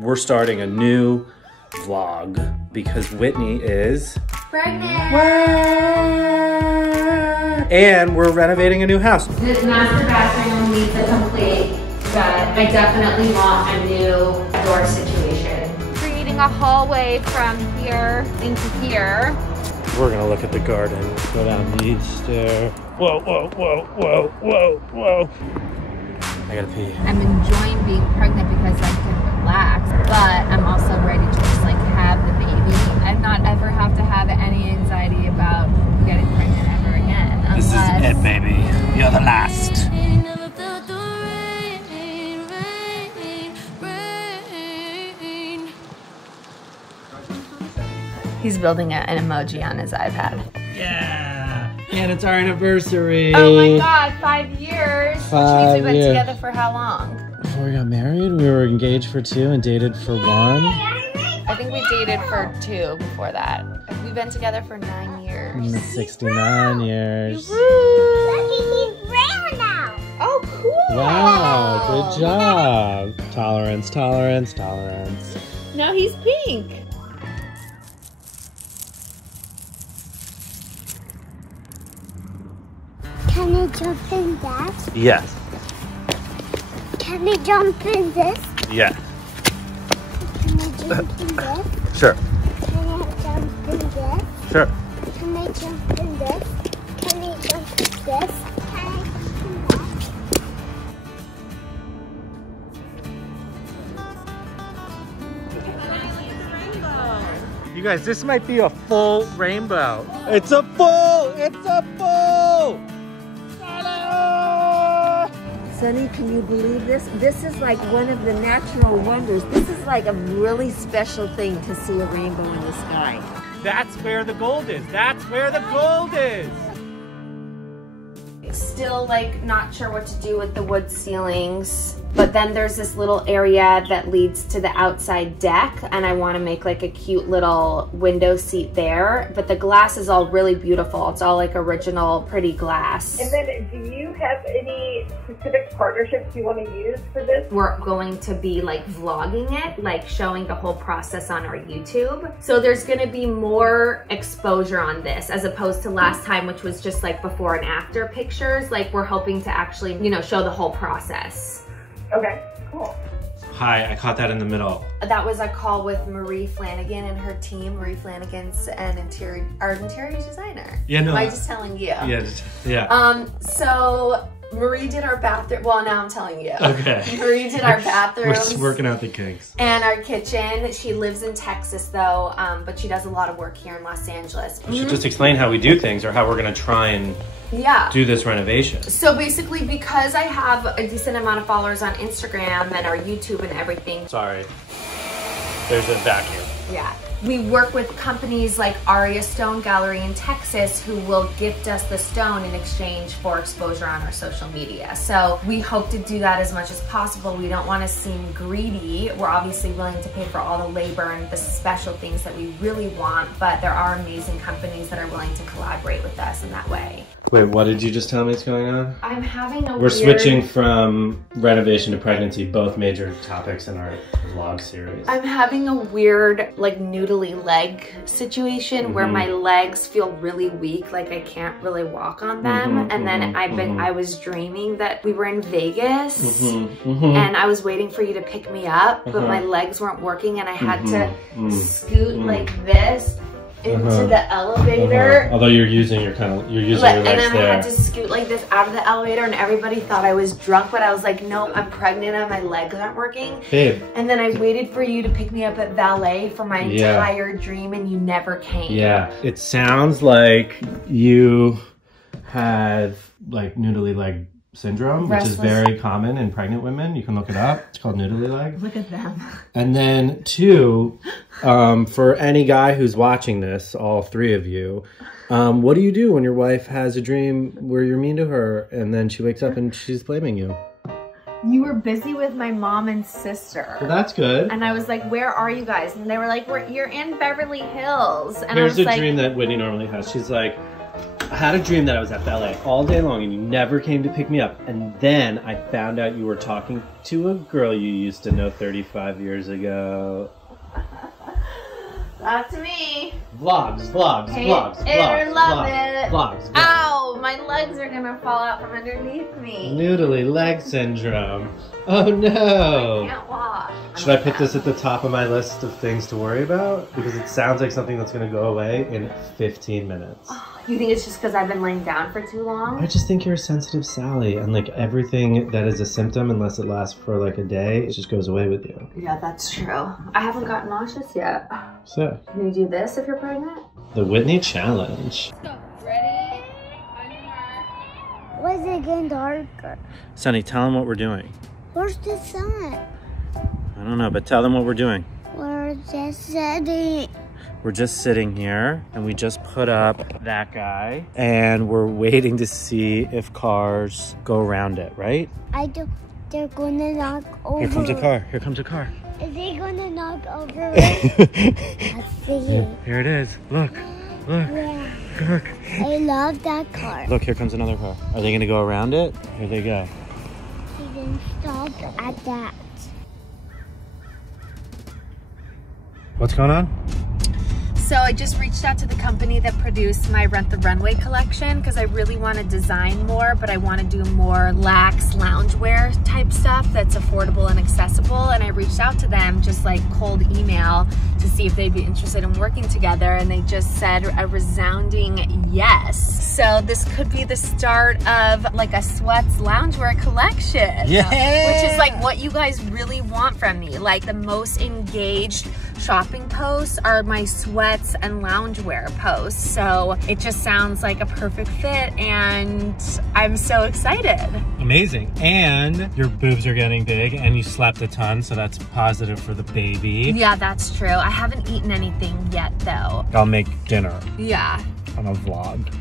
we're starting a new vlog because Whitney is pregnant. And we're renovating a new house. This master bathroom needs a complete, but I definitely want a new door situation. Creating a hallway from here into here. We're gonna look at the garden, go down these stairs. Whoa, whoa, whoa, whoa, whoa, whoa. I gotta pee. I'm enjoying being pregnant because I can relax, but I'm also ready to just like have the baby and not ever have to have any anxiety about getting pregnant ever again. This is it, baby. You're the last. He's building an emoji on his iPad. Yeah. And it's our anniversary. Oh my God, 5 years. Which means we've been years. together for how long? Before we got married, we were engaged for 2 and dated for 1. I think we dated for 2 before that. We've been together for 9 years. 69 years. Oh, cool. Wow, good job. Tolerance, tolerance, tolerance. Now he's pink. Can I jump in that? Yes. Can I jump in this? Yes. Can I jump in this? Sure. Can I jump in this? Sure. Can I jump in this? Can I jump in this? Can I jump in that? You guys, this might be a full rainbow. It's a full! It's a full! Sonny, can you believe this? This is like one of the natural wonders. This is like a really special thing to see a rainbow in the sky. That's where the gold is. That's where the gold is. Still like not sure what to do with the wood ceilings, but then there's this little area that leads to the outside deck and I want to make like a cute little window seat there, but the glass is all really beautiful. It's all like original pretty glass. And then do you have any specific partnerships you want to use for this? We're going to be like vlogging it, like showing the whole process on our YouTube. So there's going to be more exposure on this as opposed to last time, which was just like before and after pictures. Like we're hoping to actually, you know, show the whole process. Okay, cool. Hi, I caught that in the middle. That was a call with Marie Flanagan and her team. Marie Flanagan's an art interior designer. Yeah, no. Am I just telling you? Yeah. So Marie did our bathroom. Well, now I'm telling you. Okay. Marie did our bathrooms. We're just working out the kinks. And our kitchen. She lives in Texas though, but she does a lot of work here in Los Angeles. We should just explain how we do things or how we're gonna try and do this renovation. So basically, because I have a decent amount of followers on Instagram and our YouTube and everything. Sorry, there's a vacuum. Yeah. We work with companies like Aria Stone Gallery in Texas who will gift us the stone in exchange for exposure on our social media. So we hope to do that as much as possible. We don't want to seem greedy. We're obviously willing to pay for all the labor and the special things that we really want, but there are amazing companies that are willing to collaborate with us in that way. Wait, what did you just tell me is going on? I'm having a We're switching from renovation to pregnancy, both major topics in our vlog series. I'm having a weird, like, noodly leg situation where my legs feel really weak, like I can't really walk on them. And then I was dreaming that we were in Vegas and I was waiting for you to pick me up, but my legs weren't working and I had to scoot like this into the elevator. Although you're using your legs and then there. I had to scoot like this out of the elevator and everybody thought I was drunk, but I was like, no, I'm pregnant and my legs aren't working. Babe. And then I waited for you to pick me up at valet for my entire dream and you never came. Yeah, it sounds like you had like noodly leg syndrome, which is very common in pregnant women. You can look it up. It's called noodly leg. Look at them. And then 2, for any guy who's watching this, all 3 of you, what do you do when your wife has a dream where you're mean to her and then she wakes up and she's blaming you? You were busy with my mom and sister. Well, that's good. And I was like, where are you guys? And they were like, you're in Beverly Hills. And Here's I was a dream that Whitney normally has. She's like, I had a dream that I was at ballet all day long and you never came to pick me up. And then I found out you were talking to a girl you used to know 35 years ago. That's me. Vlogs. Hate it or love it. Vlogs. Ow, my legs are gonna fall out from underneath me. Noodly leg syndrome. Oh no. I can't walk. Should I put this at the top of my list of things to worry about? Because it sounds like something that's gonna go away in 15 minutes. You think it's just because I've been laying down for too long? I just think you're a sensitive Sally, and like everything that is a symptom, unless it lasts for like a day, it just goes away with you. Yeah, that's true. I haven't gotten nauseous yet. So, Can you do this if you're pregnant? the Whitney challenge. Go. Ready? Was it getting darker? Sonny, tell them what we're doing. Where's the sun? I don't know, but tell them what we're doing. We're just sitting. We're just sitting here, and we just put up that guy, and we're waiting to see if cars go around it, right? They're gonna knock over. Here comes a car. Here comes a car. Is he gonna knock over it? Let's see. Here it is. Look. Look. Yeah. Look. I love that car. Look, here comes another car. Are they gonna go around it? Here they go. He didn't stop at that. What's going on? So I just reached out to the company that produced my Rent the Runway collection because I really want to design more, but I want to do more lax loungewear type stuff that's affordable and accessible. And I reached out to them just like cold email to see if they'd be interested in working together, and they just said a resounding yes. So this could be the start of like a sweats loungewear collection. Yeah. Which is like what you guys really want from me. Like the most engaged shopping posts are my sweats and loungewear posts. So it just sounds like a perfect fit, and I'm so excited. Amazing. And your boobs are getting big, and you slept a ton, so that's positive for the baby. Yeah, that's true. I haven't eaten anything yet though. I'll make dinner Yeah. on a vlog.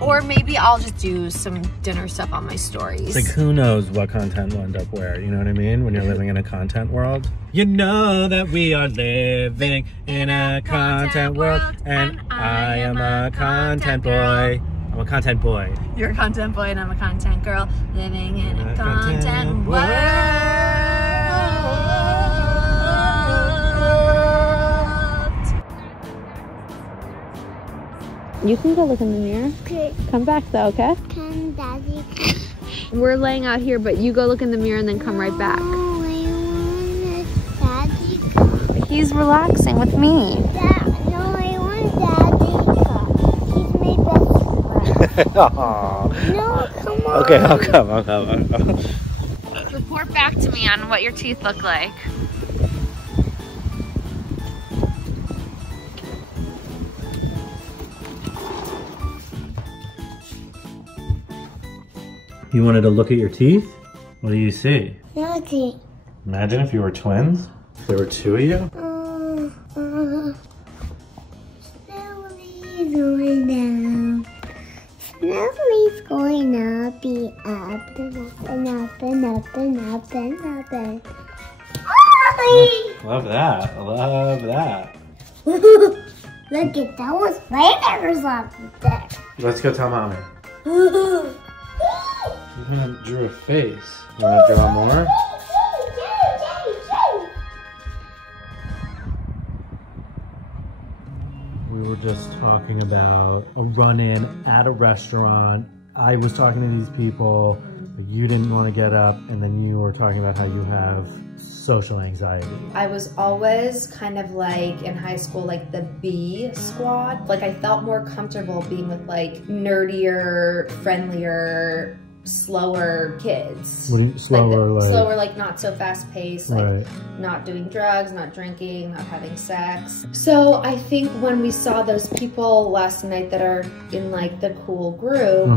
Or maybe I'll just do some dinner stuff on my stories. It's like, who knows what content we'll end up where, you know what I mean? When you're living in a content world. You know that we are living in a content world, and I am a content boy. I'm a content boy. You're a content boy and I'm a content girl, living in a content world. You can go look in the mirror. Okay. Come back though, okay? Can Daddy? We're laying out here, but you go look in the mirror and then come right back. No, I want Daddy come. He's relaxing with me. No, I want Daddy come. He's my best friend. Aww. No, come on. Okay, I'll come. Report back to me on what your teeth look like. You wanted to look at your teeth? What do you see? Daddy. Imagine if you were twins. If there were two of you. Snowy's going down. Snowy's going up, up and up and up and up and up and up and Hi! Love that. I love that. Look at those fingers up there. Let's go tell mommy. You haven't drew a face. You want to draw more? We were just talking about a run-in at a restaurant. I was talking to these people, but you didn't want to get up, and then you were talking about how you have social anxiety. I was always kind of like in high school, like the B squad. Like I felt more comfortable being with like nerdier, friendlier, slower kids. What do you, slower, slower, like not so fast paced, like right. not doing drugs, not drinking, not having sex. So I think when we saw those people last night that are in like the cool group,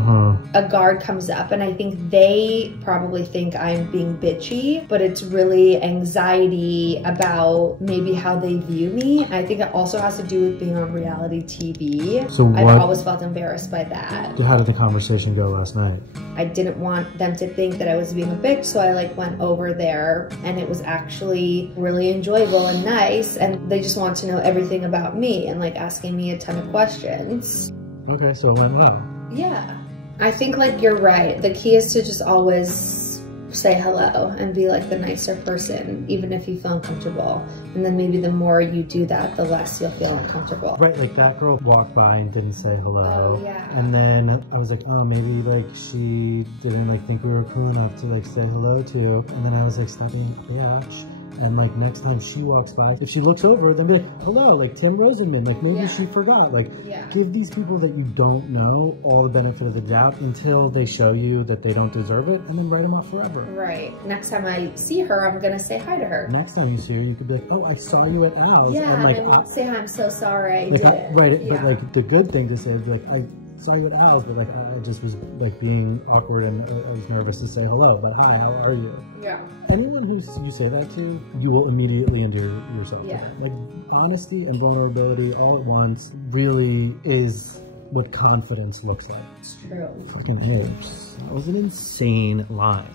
a guard comes up, and I think they probably think I'm being bitchy, but it's really anxiety about maybe how they view me. I think it also has to do with being on reality TV. So I've always felt embarrassed by that. How did the conversation go last night? I didn't want them to think that I was being a bitch, so I like went over there, and it was actually really enjoyable and nice, and they just want to know everything about me and like asking me a ton of questions. Okay, so it went well. Yeah. I think like you're right. The key is to just always say hello and be like the nicer person, even if you feel uncomfortable. And then maybe the more you do that, the less you'll feel uncomfortable. Right, like that girl walked by and didn't say hello. Oh, yeah. And then I was like, oh, maybe like she didn't like think we were cool enough to like say hello to. And then I was like, stop being a bitch. And like next time she walks by, if she looks over, then be like, hello, like Tim Rosenman, like maybe she forgot. Like give these people that you don't know all the benefit of the doubt until they show you that they don't deserve it, and then write them off forever. Right. Next time I see her, I'm gonna say hi to her. Next time you see her, you could be like, oh, I saw you at Al's. Yeah, and like, and I say, I'm so sorry I like, didn't. Right, but like the good thing to say would be like, I saw you at Al's, but like I just was like being awkward and I was nervous to say hello, but hi, how are you? Yeah. Anyone who you say that to, you will immediately endear yourself. Yeah. Like honesty and vulnerability all at once really is what confidence looks like. It's true. Fucking hips. That was an insane line.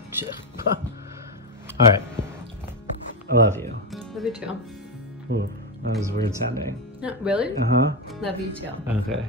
All right. I love you. Love you too. Ooh, that was weird sounding. No, really? Uh-huh. Love you too. Okay.